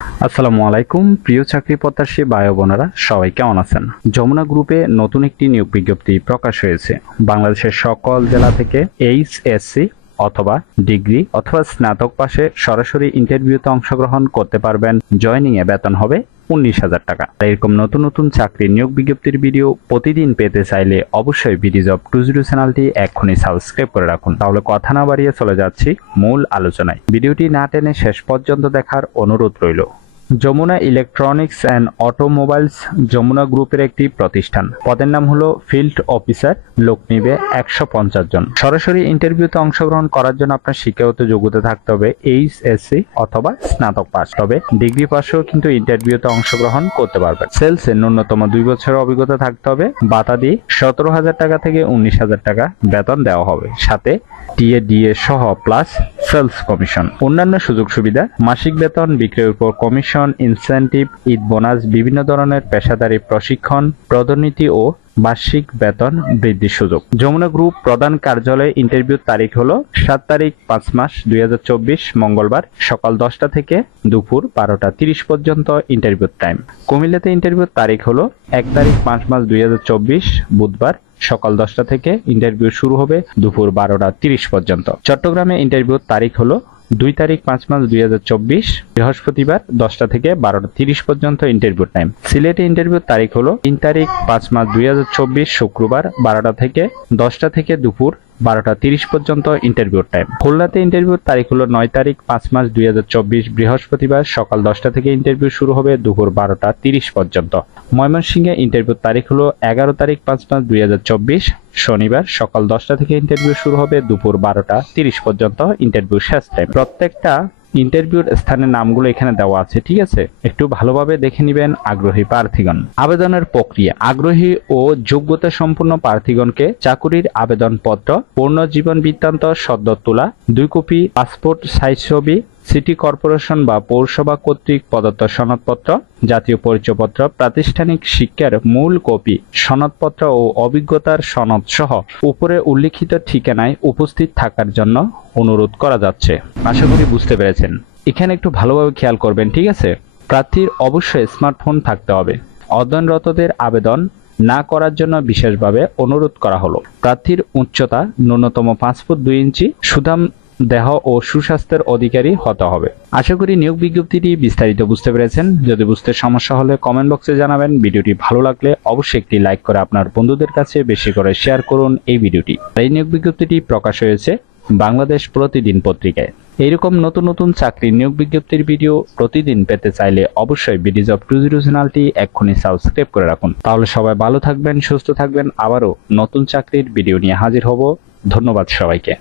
আসসালামু আলাইকুম প্রিয় চাকরি প্রত্যাশী ভাই ও বোনেরা, সবাই কেমন আছেন? যমুনা গ্রুপে নতুন একটি নিয়োগ বিজ্ঞপ্তি প্রকাশ হয়েছে। বাংলাদেশের সকল জেলা থেকে এইচএসসি অথবা ডিগ্রি অথবা স্নাতক পাশে সরাসরি ইন্টারভিউতে অংশগ্রহণ করতে পারবেন। জয়নিং এ বেতন হবে 19,000 টাকা। এরকম নতুন নতুন চাকরির নিয়োগ বিজ্ঞপ্তির ভিডিও প্রতিদিন পেতে চাইলে অবশ্যই বিডি জব 20 চ্যানেলটি এক্ষুনি সাবস্ক্রাইব করে রাখুন। তাহলে কথা না বাড়িয়ে চলে যাচ্ছি মূল আলোচনায়। ভিডিওটি না টেনে শেষ পর্যন্ত দেখার অনুরোধ রইল। Jamuna electronics and automobiles Jamuna গ্রুপের একটি প্রতিষ্ঠান। পদের নাম হলো ফিল্ড অফিসার। লোক নিবে 150 জন। সরাসরি ইন্টারভিউতে অংশগ্রহণ করার জন্য আপনার শিক্ষাগত যোগ্যতা থাকতে হবে এইচএসসি অথবা স্নাতক পাস। তবে ডিগ্রি পাশেও কিন্তু ইন্টারভিউতে অংশগ্রহণ করতে পারবেন। সেলসে ন্যূনতম 2 বছরের অভিজ্ঞতা থাকতে হবে। ভাতা দিয়ে 17,000 টাকা থেকে 19,000 টাকা বেতন দেওয়া হবে, সাথে টিএডিএ সহ প্লাস সেলস কমিশন। অন্যান্য সুযোগ সুবিধা: মাসিক বেতন, বিক্রয়ের উপর কমিশন, ইনসেনটিভ, ঈদ বোনাস, বিভিন্ন ধরনের পেশাদারী প্রশিক্ষণ, পদোন্নতি ও বার্ষিক বেতন বৃদ্ধির সুযোগ। যমুনা গ্রুপ প্রধান কার্যালয়ে ইন্টারভিউর তারিখ হলো 7 তারিখ 5 মাস 2024 মঙ্গলবার সকাল 10টা থেকে দুপুর 12টা 30 পর্যন্ত ইন্টারভিউ টাইম। কুমিল্লাতে ইন্টারভিউর তারিখ হলো 1 তারিখ 5 মাস 2024 বুধবার সকাল 10টা থেকে ইন্টারভিউ শুরু হবে দুপুর 12টা 30 পর্যন্ত। চট্টগ্রামে ইন্টারভিউর তারিখ হলো 2 তারিখ 5 মাস 2024 বৃহস্পতিবার 10টা থেকে 12টা 30 পর্যন্ত ইন্টারভিউ টাইম। সিলেটে ইন্টারভিউর তারিখ হলো 3 তারিখ 5 মাস 2024 শুক্রবার 12টা থেকে 10টা থেকে দুপুর 12টা 30 পর্যন্ত ইন্টারভিউ টাইম। খুলনাতে ইন্টারভিউর তারিখ হলো 9 তারিখ 5 মাস 2024 বৃহস্পতিবার সকাল 10টা থেকে ইন্টারভিউ শুরু হবে দুপুর 12টা 30 পর্যন্ত। ময়মনসিংহে ইন্টারভিউর তারিখ হলো 11 তারিখ 5 মাস 2024 শনিবার সকাল 10টা থেকে ইন্টারভিউ শুরু হবে দুপুর 12টা 30 পর্যন্ত ইন্টারভিউ শেষ টাইম। প্রত্যেকটা ইন্টারভিউর স্থানের নামগুলো এখানে দেওয়া আছে, ঠিক আছে? একটু ভালোভাবে দেখে নেবেন আগ্রহী প্রার্থীগণ। আবেদনের প্রক্রিয়া: আগ্রহী ও যোগ্যতা সম্পন্ন প্রার্থীগণকে চাকুরির আবেদনপত্র, পূর্ণ জীবন বৃত্তান্ত সদ্য তোলা 2 কপি, পাসপোর্ট সাইজ ছবি, সিটি কর্পোরেশন বা পৌরসভা কর্তৃক প্রদত্ত সনদপত্র, জাতীয় পরিচয়পত্র, প্রাতিষ্ঠানিক শিক্ষার মূল কপি, সনদপত্র ও অভিজ্ঞতার সনদ সহ উপরে উল্লিখিত ঠিকানায় উপস্থিত থাকার জন্য অনুরোধ করা যাচ্ছে। আশা করি বুঝতে পেরেছেন। এখানে একটু ভালোভাবে খেয়াল করবেন, ঠিক আছে? প্রার্থীর অবশ্যই স্মার্টফোন থাকতে হবে। অধ্যয়নরতদের আবেদন না করার জন্য বিশেষভাবে অনুরোধ করা হলো। প্রার্থীর উচ্চতা ন্যূনতম 5 ফুট 2 ইঞ্চি, সুঠাম দেহ ও সুস্বাস্থ্যের অধিকারী হতে হবে। আশা করি নিয়োগ বিজ্ঞপ্তিটি বিস্তারিত বুঝতে পেরেছেন। যদি বুঝতে সমস্যা হলে কমেন্ট বক্সে জানাবেন। ভিডিওটি ভালো লাগলে অবশ্যই একটি লাইক করে আপনার বন্ধুদের কাছে বেশি করে শেয়ার করুন এই ভিডিওটি। এই নিয়োগ বিজ্ঞপ্তিটি প্রকাশ হয়েছে বাংলাদেশ প্রতিদিন পত্রিকায়। এইরকম নতুন নতুন চাকরির নিয়োগ বিজ্ঞপ্তির ভিডিও প্রতিদিন পেতে চাইলে অবশ্যই বিডি জব 20 চ্যানেলটি এক্ষুনি সাবস্ক্রাইব করে রাখুন। তাহলে সবাই ভালো থাকবেন, সুস্থ থাকবেন। আবারও নতুন চাকরির ভিডিও নিয়ে হাজির হব। ধন্যবাদ সবাইকে।